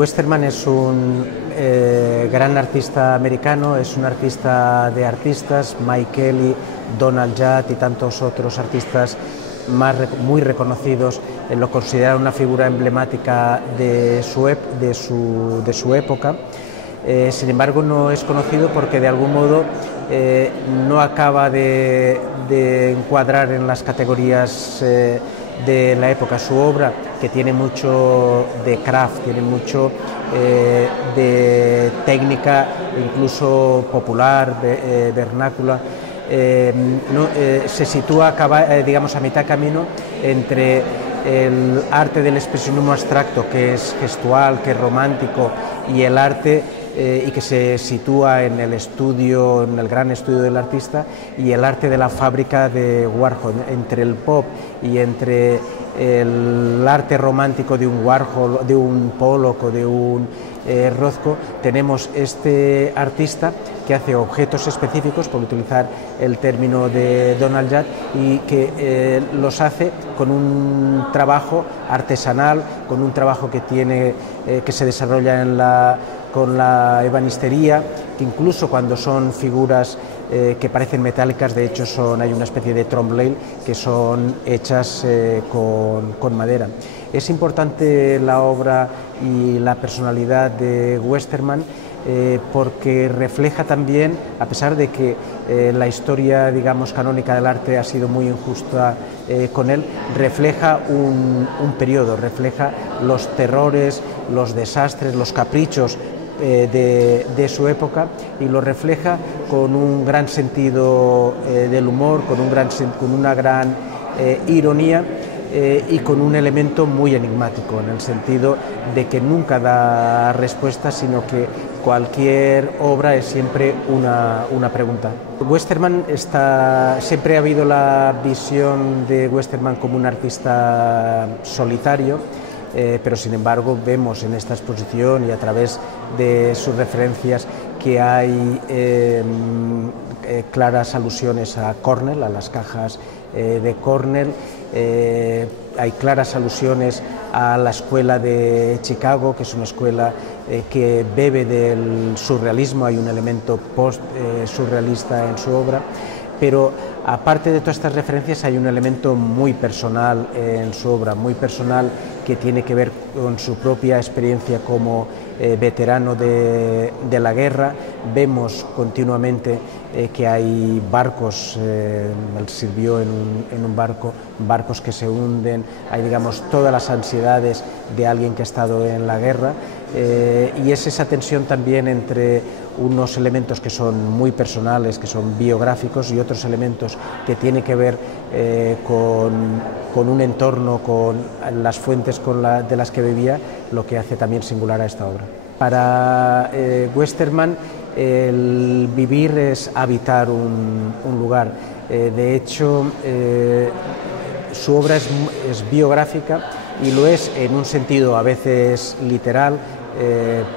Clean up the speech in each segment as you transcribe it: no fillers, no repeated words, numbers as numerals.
Westermann es un gran artista americano, es un artista de artistas. Mike Kelley, Donald Judd y tantos otros artistas muy reconocidos lo consideran una figura emblemática de su época. Sin embargo, no es conocido porque de algún modo no acaba de encuadrar en las categorías de la época. Su obra, que tiene mucho de craft, tiene mucho de técnica incluso popular, vernácula, se sitúa digamos a mitad camino entre el arte del expresionismo abstracto, que es gestual, que es romántico, y el arte y que se sitúa en el estudio, en el gran estudio del artista, y el arte de la fábrica de Warhol. Entre el pop y entre el arte romántico de un Warhol, de un Pollock o de un Rothko, tenemos este artista que hace objetos específicos, por utilizar el término de Donald Judd, y que los hace con un trabajo artesanal, con un trabajo que se desarrolla con la ebanistería, que incluso cuando son figuras que parecen metálicas, de hecho hay una especie de trombley que son hechas con madera. Es importante la obra y la personalidad de Westermann porque refleja también, a pesar de que la historia, digamos, canónica del arte ha sido muy injusta con él, refleja un periodo, refleja los terrores, los desastres, los caprichos de su época, y lo refleja con un gran sentido del humor, con una gran ironía y con un elemento muy enigmático, en el sentido de que nunca da respuesta, sino que cualquier obra es siempre una pregunta. Westermann siempre ha habido la visión de Westermann como un artista solitario, pero sin embargo vemos en esta exposición y a través de sus referencias que hay claras alusiones a Cornell, a las cajas de Cornell. Hay claras alusiones a la escuela de Chicago, que es una escuela que bebe del surrealismo. Hay un elemento post-surrealista en su obra, pero aparte de todas estas referencias hay un elemento muy personal en su obra, muy personal, que tiene que ver con su propia experiencia como veterano de la guerra. Vemos continuamente que hay barcos, él sirvió en un barco, barcos que se hunden, hay, digamos, todas las ansiedades de alguien que ha estado en la guerra, y es esa tensión también entre unos elementos que son muy personales, que son biográficos, y otros elementos que tienen que ver con un entorno, con las fuentes de las que bebía, lo que hace también singular a esta obra. Para Westermann, el vivir es habitar un lugar. De hecho, su obra es biográfica, y lo es en un sentido a veces literal,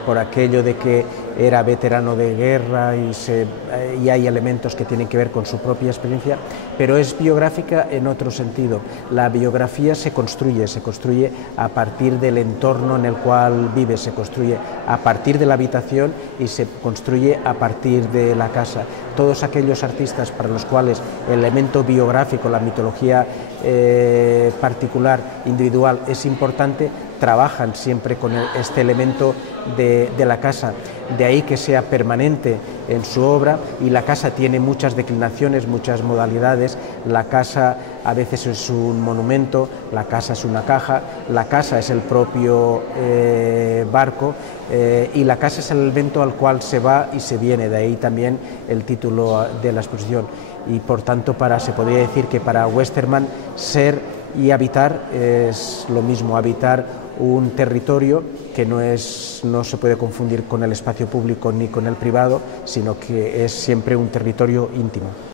por aquello de que era veterano de guerra y hay elementos que tienen que ver con su propia experiencia, pero es biográfica en otro sentido. La biografía se construye a partir del entorno en el cual vive, se construye a partir de la habitación y se construye a partir de la casa. Todos aquellos artistas para los cuales el elemento biográfico, la mitología particular, individual, es importante, trabajan siempre con este elemento de la casa. De ahí que sea permanente en su obra, y la casa tiene muchas declinaciones, muchas modalidades. La casa a veces es un monumento, la casa es una caja, la casa es el propio barco, y la casa es el elemento al cual se va y se viene. De ahí también el título de la exposición, y por tanto se podría decir que para Westermann ser y habitar es lo mismo. Habitar un territorio que no se puede confundir con el espacio público ni con el privado, sino que es siempre un territorio íntimo.